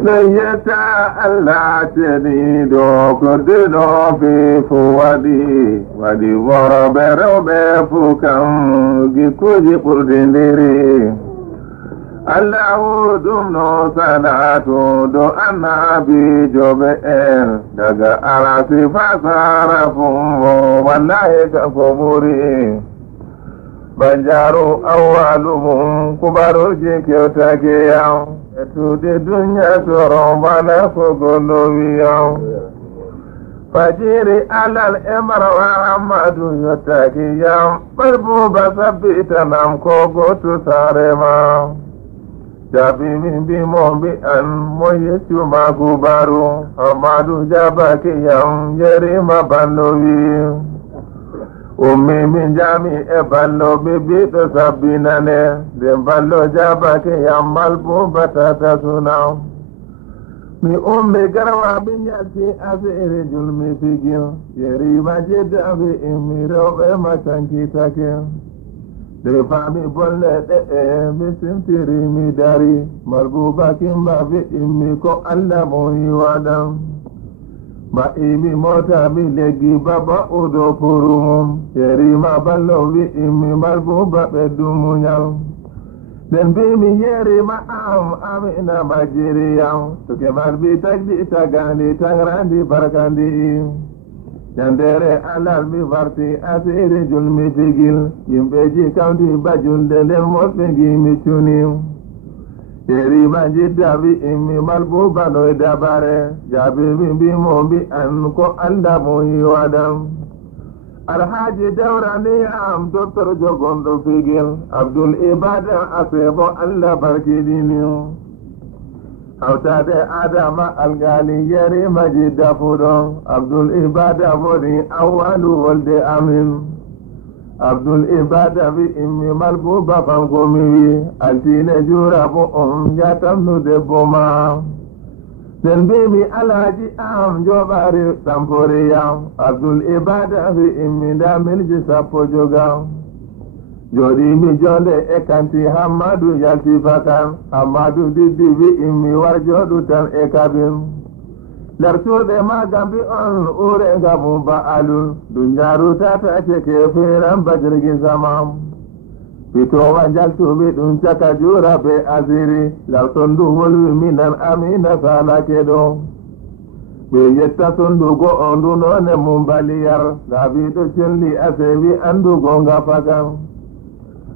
Nayeta Allah teni do kodino fi wadi wara berobe fukam gikuji kurdindiri Allah dumno salatu do annabi jobe daga arasi fasarafum wallahi ka foburi banjaru awwaluhum kubaru je kyauta ke yaw etude dunya soro bana ko gonowi yaw fajiri alal emara wa amadu yota ke yaw barbu basabita nam ko gotu sarema jabi min bi mo bi an mo yesu ma kubaru amadu jaba ke yaw yerima banowi Ummi min jami e ballo bibi to sabinane de ballo jaba ke yamal bu batata suna mi ummi garwa bin yati azire julmi figil yeri majid abi immi robe matanki take de fami bolle de mi sintiri mi dari marbuba kimba bi immi ko alla mo yiwadam ba imi mota mi legi baba udo purum yeri ma ballo wi imi marbu ba bedumu nyal den bi mi yeri ma amina majiri yaw to ke marbi tagdi tagani tangrandi barakandi yandere alal mi varti asire julmi tigil yimbeji kawdi bajul den mo fengi mi tuni Yeri majid dabi imi malbu bano dabare jabi bimbi mombi an ko anda moyi wadam alhaji dawrani am doktor jogondo figil abdul ibada asebo alla barkidini awtade adama algali yeri majid dafudo abdul ibada bodi awalu wolde amin Abdul ibada bi immi malbu baban gomiwi altine jura bo jatam nu de boma den be mi alaji am jobari tampore yam Abdul ibada bi immi da min ji sapo joga jodi mi jonde e kanti hamadu yalti fakan hamadu didi bi immi war jodu tan e kabin Larturde ma gambi on ure gamu ba alul dunyaru tata ke feran bajirgi zamam fito wanjal tumi dun chaka jura be aziri lartondu wolwi minan amina sala kedo be yetta sondu go ondu none mumbaliyar dabido chelli asebi andu gonga pakan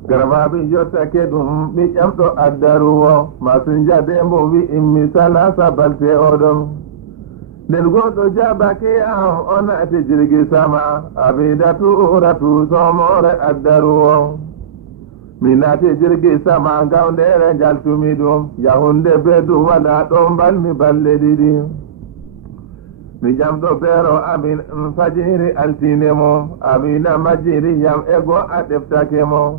garba bi jotta kedum bi jamdo addaruwo masunja dembo wi immi sala sabalte odon Del godo jaba ke ona ate jirgi sama abidatu uratu somore addaruwo minate jirgi sama gaundere jaltumidum yahunde bedu wala don balmi balle didi mi jamdo bero amin fajiri altinemo amina majiri yam ego adeftake mo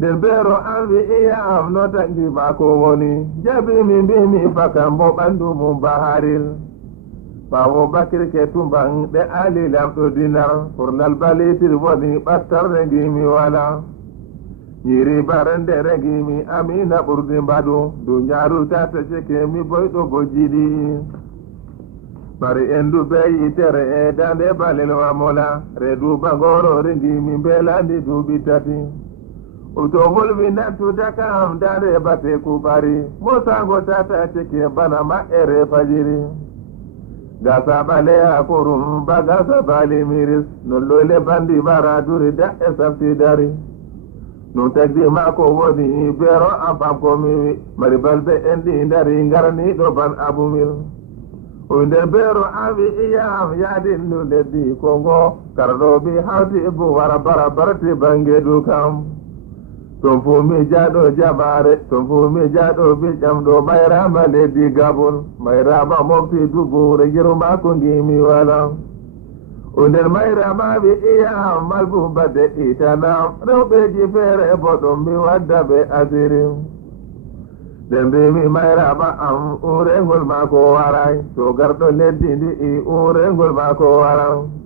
del bero anwi am nota ndi bako woni jabi mi bimi fakambo bandu mum baharil Bawo bakir ke tumbang de ali lam to dinar furnal balitir woni battar rengi mi wala nyiri barande rengi mi amina burdi badu dunyaru tata ke mi boydo bojidi bari endu beyi tere e dande balel wa mola redu bagoro rengi mi belandi dubitati uto holwi natu dakam dande bate kubari mosango tata ke bana ma ere fajiri Gasa bale akurum bagasa bale miris nolole bandi bara duri da esafti dari no tagdi mako wodi bero afam ko mi mari balbe endi dari ngarani do ban abumil o nder bero avi iyam yadin no leddi kongo kardo bi hawti bu wara bara barati bange du kam tonfo mi jado jabare tonfo mi jado bi jamdo mayrama leddi gabon mayrama mofti dubure girma ko ngimi wala o nder mayrama bi iya malbu bade itana rewbe ji fere bodom mi wadda be asiri dembe mi mayrama am urengol mako waray to gardo leddi ndi urengol mako waray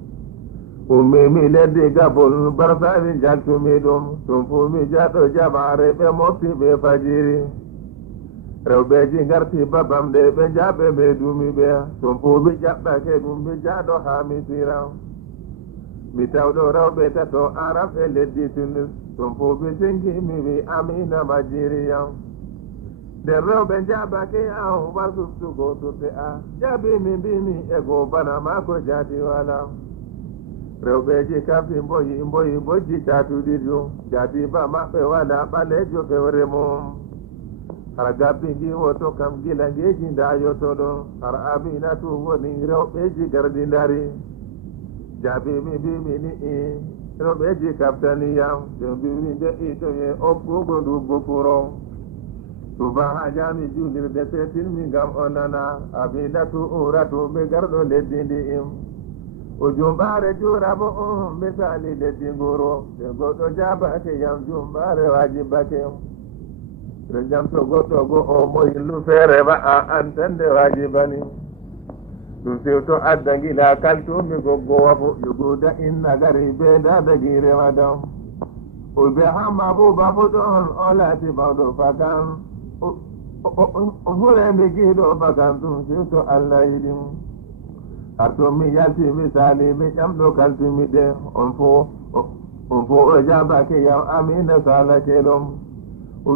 Ummi leddi gabol barsani jaltumi ɗum tum fu mi jaɗo jamare ɓe mofti ɓe fajiri rewɓeji garti babam de ɓe jaɓe ɓe dumi ɓe ton fo ɓe jaɓɓake ɗum ɓe jaɗo ha misira mi tawɗo rewɓe tato arab e leddi tunis ton fo ɓe sengi mi wi amina majiriyam nden rewɓe jaɓake an war suftugo suɓɓe a jaɓi mi mbimi e go bana mako jaati wala rewɓeji kamfi mboyi bojji catuɗiɗu jaati ba maɓɓe wala ɓalejo fewre mum har gabbi jiwoto kam gila ngeji dayotoɗo har aminatu woni rewɓeji gardi dari jaɓimi mbimini i rewɓeji kabtaniyam ɓe mbimi nde itoye oppugo ndubbo puro suba ha jami julirde setinmi gam o nana aminatu uratu ɓe garɗo leddi ndi im o jumɓare jurabo misali leddi nguro ɓe goɗɗo jabake yam jumɓare wajibake ɓe jam to goɗɗo go o moyillu feere wa'a antande wajibani ɗum sewto adda gila kaltumi goggowa fo yoguda inna gari ɓe dadagire wadam o ɓe hamma buba fu ɗon o laati mawɗo fakan o furemi giɗo fakan ɗum sewto allah yiɗim har to mi yalti misali mi ƴamɗo kaltumi ɗe on fo o jabake yam amina salake ɗum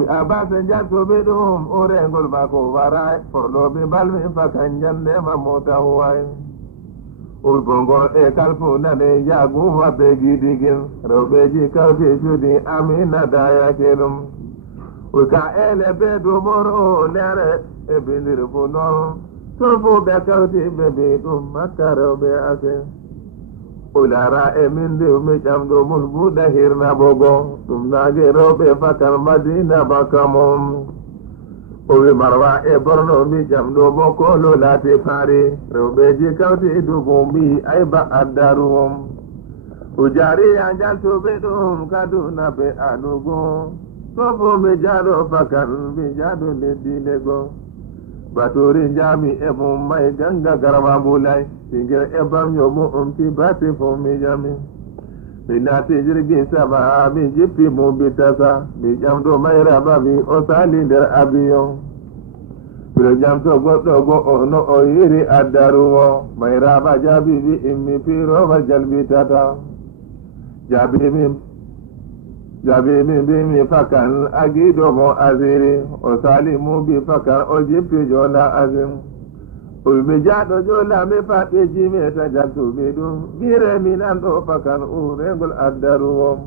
abase jattoɓe ɗum o rengol mako wara forɗoɓe balmi fakan jandema mota huway ulbongol e kalfunane jaguma ɓe gidigin rewɓeji kawti cuudi amina dayake ɗum ka ele ɓe dumoro lere e bindir fu noon ton fu ɓe kawti ɓe mbi ɗum makka rewɓe ase ulara e min ndewmi ƴamɗo mum buɗa hirna bogo ɗum nage rewɓe fakar madina makka mum o wi marwa e borno mi ƴamɗo mo kolo laati faari rewɓeji kawti dugu mbi ayba addaru mum o jaari a jaltuɓe ɗum kaduna ɓe anugo to fo mi jaɗo fakar mi jaɗo leddi lego batori jami e mum may ganga garama mbulay tingel e bamyo mum ti bati fo mi jami mi naati jirgi sama mi jippi mum bitasa mi ƴamɗo mayraba mi o sali nder avion ɓiɗo ƴamto goɗɗo go o no o yiri addarumo mayraba jaabi wi immi pirowa jalbitata jaabimi mbimi fakan agiɗo mo asiri o sali mubi fakan o jippi jona asim mi jaɗo jola mi faɗɗi jimi ta jaltuɓi ɗum ɓire min anɗo fakan urengol addaruwom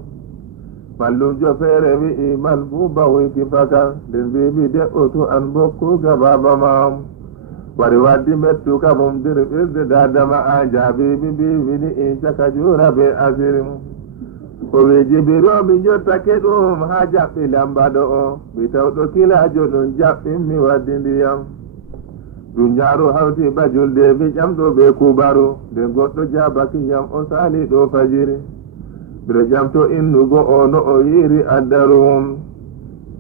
mallumjo feere wi'i man buba woyki fakan nden mbimi de'otu an bokkuga baba mam wari waddi mettuka mum nder ɓirde dadama a jaabimi mbimini in caka jura be asirim o wi jibiromi jottake ɗum ha jaɓɓi lambaɗo o mi tawɗo kilajo ɗum jaɓɓinmi waddi ndiyam ɗum ñaaru hawti bajulde mi ƴamɗo ɓe kubaru nde goɗɗo jabakiyam o sali ɗo fajiri mbiɗo ƴamto innugo o no o yiri addaru mum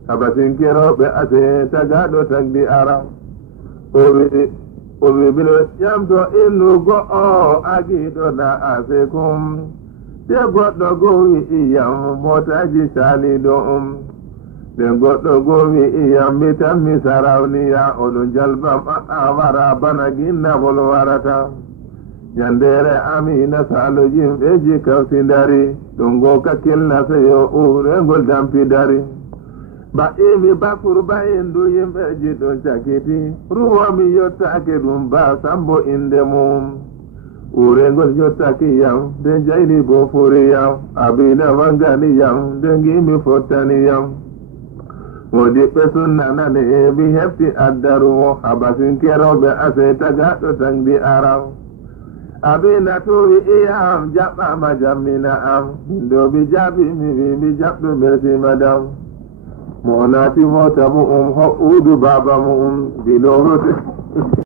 habasinkeroɓe ase tagaɗo tagdi ara o wi mbiɗo ƴamto innugo o agiɗo na ase kum de goɗɗo gowi iyam motaji saliɗo de goɗɗo gowi iyam mi tan mi sarawniya oɗo jalbam a wara bana ginnabol warata ñandere amina salo yimɓeji kawti dari ɗum go kakkilna seyo urengol dampi dari ɓaimi bakuru bayindu yimɓeji ɗon cakiti ruwomi yottake ɗum ba sambo inde mum urengol jottakiyam nde jayli bo furiyam abina wanganiyam nde gimi fottaniyam wodi ɓe sunnanane mi hefti addarumo habasinkeroɓe ase tagaɗo tangdi aram abina tuwi iyam jaɓɓama jammina am ɗo mi jaabi mi jaɓɗo merci madame mo naati mota mu'um ho udu baba mu'um bilorote